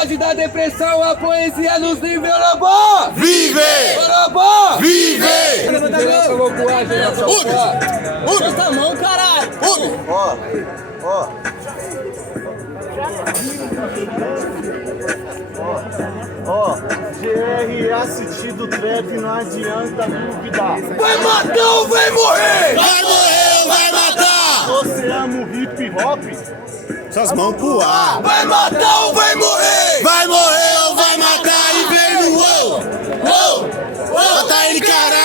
foge da depressão, a poesia nos livre, Orobó! Vive! Orobó! Vive! Solta a mão, caralho! GR assistido trap, não adianta duvidar. Vai matar ou vai morrer? Vai morrer ou vai matar? Você ama o hip hop? Suas mãos pro ar. Vai matar ou vai morrer? Vai morrer ou vai matar? E vem no uou! Uou! Mata ele, caralho!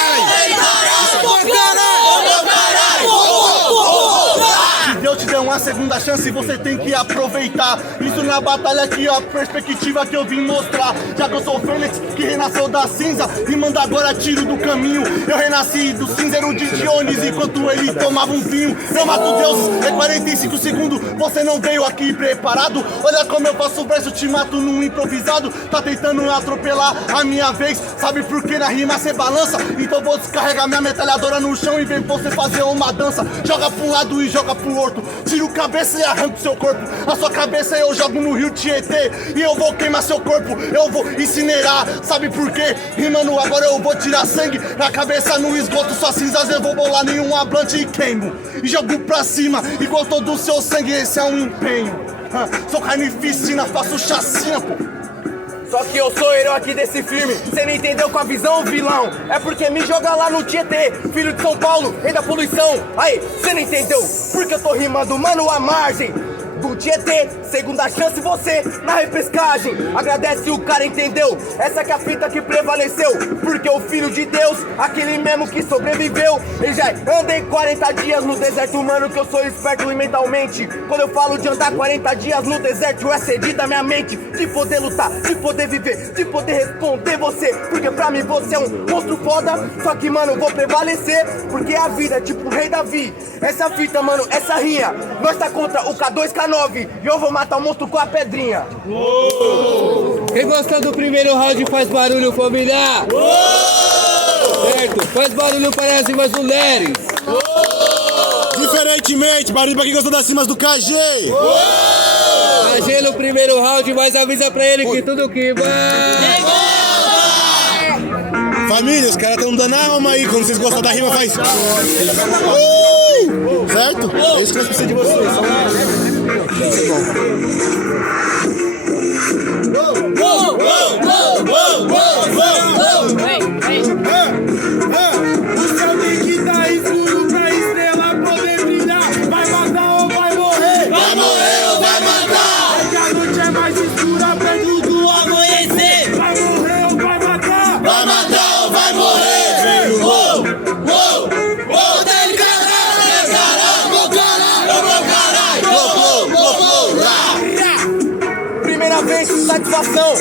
Deus te deu uma segunda chance e você tem que aproveitar. Isso na batalha aqui, ó, a perspectiva que eu vim mostrar. Já que eu sou o Fênix, que renasceu da cinza e manda agora tiro do caminho. Eu renasci do cinzeiro de Dionis enquanto ele tomava um vinho. Eu mato Deus, é 45 segundos, você não veio aqui preparado. Olha como eu faço verso, te mato num improvisado. Tá tentando atropelar a minha vez, sabe por que na rima cê balança? Então vou descarregar minha metralhadora no chão e ver você fazer uma dança. Joga pra um lado e joga pro outro, tiro cabeça e arranco seu corpo. A sua cabeça eu jogo no rio Tietê e eu vou queimar seu corpo, eu vou incinerar. Sabe por quê? Rimando agora eu vou tirar sangue na cabeça no esgoto. Suas cinzas eu vou bolar em um ablante e queimo e jogo pra cima igual todo o seu sangue. Esse é um empenho. Sou carnificina, faço chacina, pô. Só que eu sou o herói aqui desse filme. Cê não entendeu com a visão, vilão? É porque me joga lá no Tietê, filho de São Paulo, rei da poluição. Aí, cê não entendeu? Porque eu tô rimando, mano, a margem do Tietê, segunda chance você na repescagem. Agradece o cara, entendeu? Essa que é a fita que prevaleceu. Porque o filho de Deus, aquele mesmo que sobreviveu, ele já andei 40 dias no deserto, mano, que eu sou esperto e mentalmente. Quando eu falo de andar 40 dias no deserto, é cedi da minha mente. De poder lutar, de poder viver, de poder responder você. Porque pra mim você é um monstro foda. Só que, mano, vou prevalecer, porque a vida é tipo o rei Davi. Essa fita, mano, essa rinha, nós tá contra o K2K9 e eu vou matar o monstro com a pedrinha. Quem gostou do primeiro round faz barulho, família! Certo, faz barulho para as rimas do Leris. Diferentemente, barulho pra quem gostou das cimas do KG. KG no primeiro round, mas avisa pra ele que tudo que vai. Família, os caras tão dando a alma aí. Quando vocês gostam da rima, faz. Certo? É isso que nós precisamos de vocês. O céu tem que tá escuro pra estrela poder brilhar. Vai matar ou vai morrer? Vai morrer ou vai matar? É que a noite é mais escura perto do amanhecer. Vai morrer ou vai matar? Vai matar ou vai morrer? Uou! Uou! Uou! Mata ele, caralho! Caralho! Caralho! Primeira vez, satisfação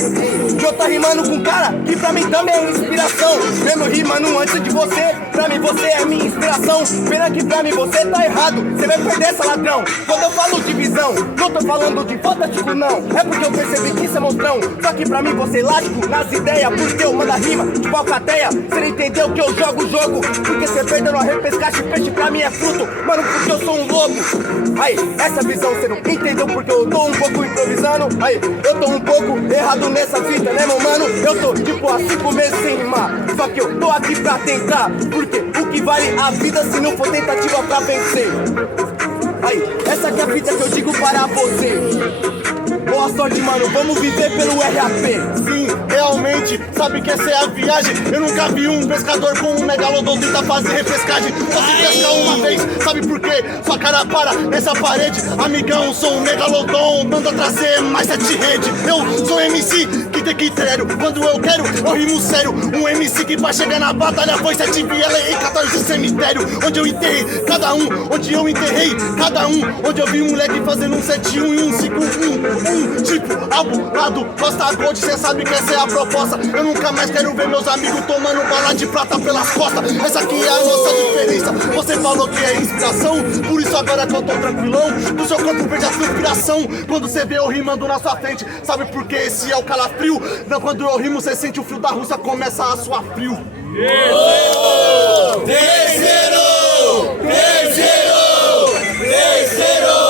de eu tá rimando com um cara que pra mim também é inspiração. Mesmo rimando antes de você, pra mim você é minha inspiração. Pena que pra mim você tá errado, você vai perder essa ladrão. Quando eu falo de visão, não tô falando de fantástico não. É porque eu percebi que isso é monstrão. Só que pra mim você é elástico nas ideias, porque eu mando a rima de palcateia. Você não entendeu que eu jogo o jogo, porque você perdeu no repescagem, peixe pra mim é fruto. Mano, porque eu sou um lobo. Aí, essa visão você não entendeu, porque eu tô um pouco improvisando. Aí, eu tô um pouco errado nessa fita, né, meu mano? Eu tô tipo há 5 meses sem rimar. Só que eu tô aqui pra tentar, porque o que vale a vida se não for tentativa pra vencer? Aí, essa que é a fita que eu digo para você. Boa sorte, mano, vamos viver pelo RAP. Sim, realmente, sabe que essa é a viagem. Eu nunca vi um pescador com um megalodon tentar fazer repescagem. Só se pescar uma vez, sabe por quê? Sua cara para nessa parede. Amigão, sou um megalodon, manda trazer mais 7 redes. Eu sou MC que tem critério. Quando eu quero, eu rimo sério. Um MC que pra chegar na batalha foi 7 vielas e 14 cemitério. Onde eu enterrei cada um, onde eu enterrei cada um. Onde eu vi um moleque fazendo um 7-1 e um 5-1. Tipo, abulado, Costa Gold, cê sabe que essa é a proposta. Eu nunca mais quero ver meus amigos tomando bala de prata pelas costas. Essa aqui é a nossa diferença. Você falou que é inspiração, por isso agora que eu tô tranquilão. Do seu corpo vejo a transpiração quando você vê eu rimando na sua frente. Sabe por que esse é o calafrio? Não, quando eu rimo, você sente o frio da Rússia, começa a suar frio. Terceiro!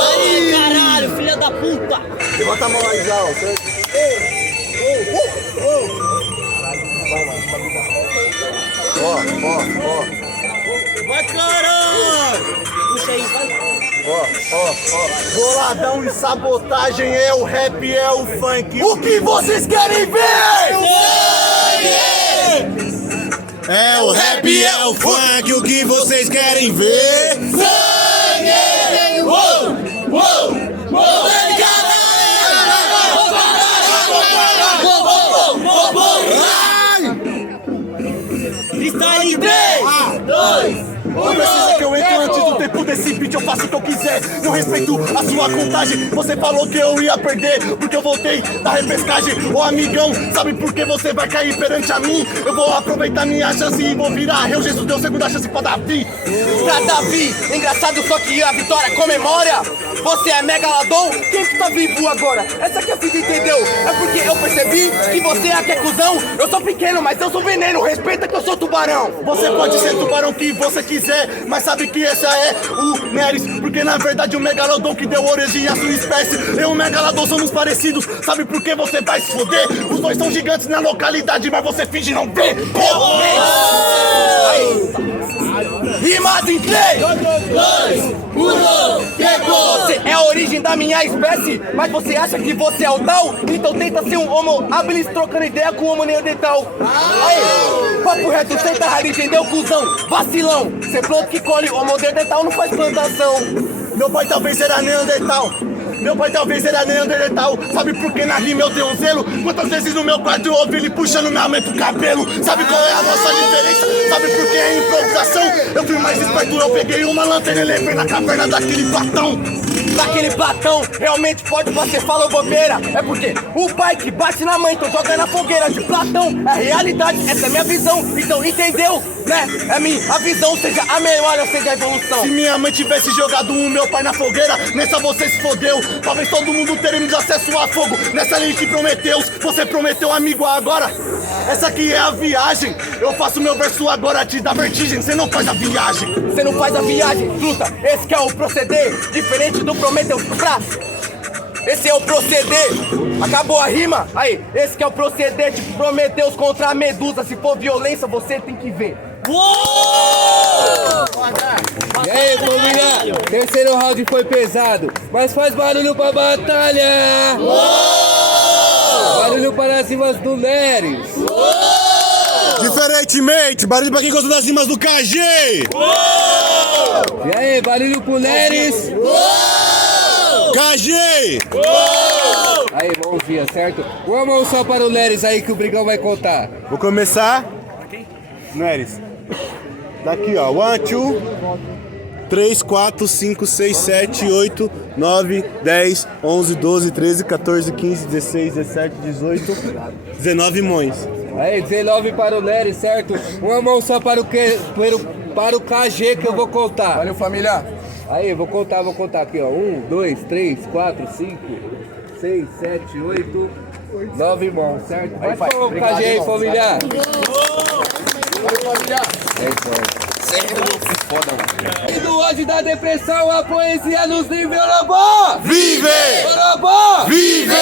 Aí, caralho, filha da puta! Levanta a mão aí já, ó. Vai, caralho! Puxa aí, vai. Boladão e sabotagem é o rap, é o funk. O que vocês querem ver? É o rap, é o funk, o que vocês querem ver? Sangue! Uou! Uou! Uou! Freestyle 3, 2, Não precisa que eu entre antes do tempo desse beat, eu faço o que eu quiser. Eu respeito a sua contagem. Você falou que eu ia perder, porque eu voltei da repescagem. Ô amigão, sabe por que você vai cair perante a mim? Eu vou aproveitar minha chance e vou virar. Eu, Jesus, deu segunda chance pra Davi. Pra Davi, engraçado só que a vitória comemora. Você é Megalodon, quem que tá vivo agora? Essa que a fita entendeu, é porque eu percebi que você aqui é cuzão. Eu sou pequeno, mas eu sou veneno, respeita que eu sou tubarão. Você pode ser tubarão que você quiser, mas sabe que esse é o Neres. Porque na verdade o Megalodon que deu origem à sua espécie. Eu e o Megalodon somos parecidos, sabe por que você vai se foder? Os dois são gigantes na localidade, mas você finge não ver. Rimas em 3, 2, 1, quebrou! Você é a origem da minha espécie, mas você acha que você é o tal? Então tenta ser um homo habilis trocando ideia com o homo neandertal. Aí, papo reto, senta raro, entendeu, cuzão? Vacilão, cê planta que colhe, homo neandertal não faz plantação. Meu pai talvez era Neandertal. Meu pai talvez era Neandertal. Sabe por que na rima eu tenho zelo? Quantas vezes no meu quarto eu ouvi ele puxando minha mãe pro cabelo? Sabe qual é a nossa diferença? Sabe por que é improvisação? Eu fui mais esperto, eu peguei uma lanterna e levei na caverna daquele Platão. Daquele Platão, realmente pode você falar bobeira. É porque o pai que bate na mãe, então joga na fogueira de Platão. É realidade, essa é minha visão. Então entendeu, né? É minha visão, seja a memória, seja a evolução. Se minha mãe tivesse jogado o meu pai na fogueira, nessa você se fodeu. Talvez todo mundo teremos acesso a fogo. Nessa lei de Prometeus, você prometeu amigo agora. Essa aqui é a viagem. Eu faço meu verso agora, te dá vertigem. Você não faz a viagem. Você não faz a viagem, fruta. Esse que é o proceder, diferente do Prometeus. Esse é o proceder. Acabou a rima? Aí, esse que é o proceder de Prometeus contra a Medusa. Se for violência, você tem que ver. E aí, família? Terceiro round foi pesado, mas faz barulho pra batalha! Barulho para as rimas do Neres! Diferentemente, barulho pra quem gosta das rimas do KG! E aí, barulho pro Neres! KG! Aí, mãozinha, certo? Uma mão só para o Neres aí que o Brigão vai contar. Vou começar. Neres. Daqui, ó. 1, 2, 3, 4, 5, 6, 7, 8, 9, 10, 11, 12, 13, 14, 15, 16, 17, 18, 19 mãos. Aí, 19 para o Neres, certo? Uma mão só para o KG que eu vou contar. Valeu, família. Aí, vou contar aqui, ó. 1, 2, 3, 4, 5, 6, 7, 8, 9 mãos, certo? Vai para o KG aí, família. E do ódio da depressão, a poesia nos livre, Orobó! Vive! Orobó! Vive!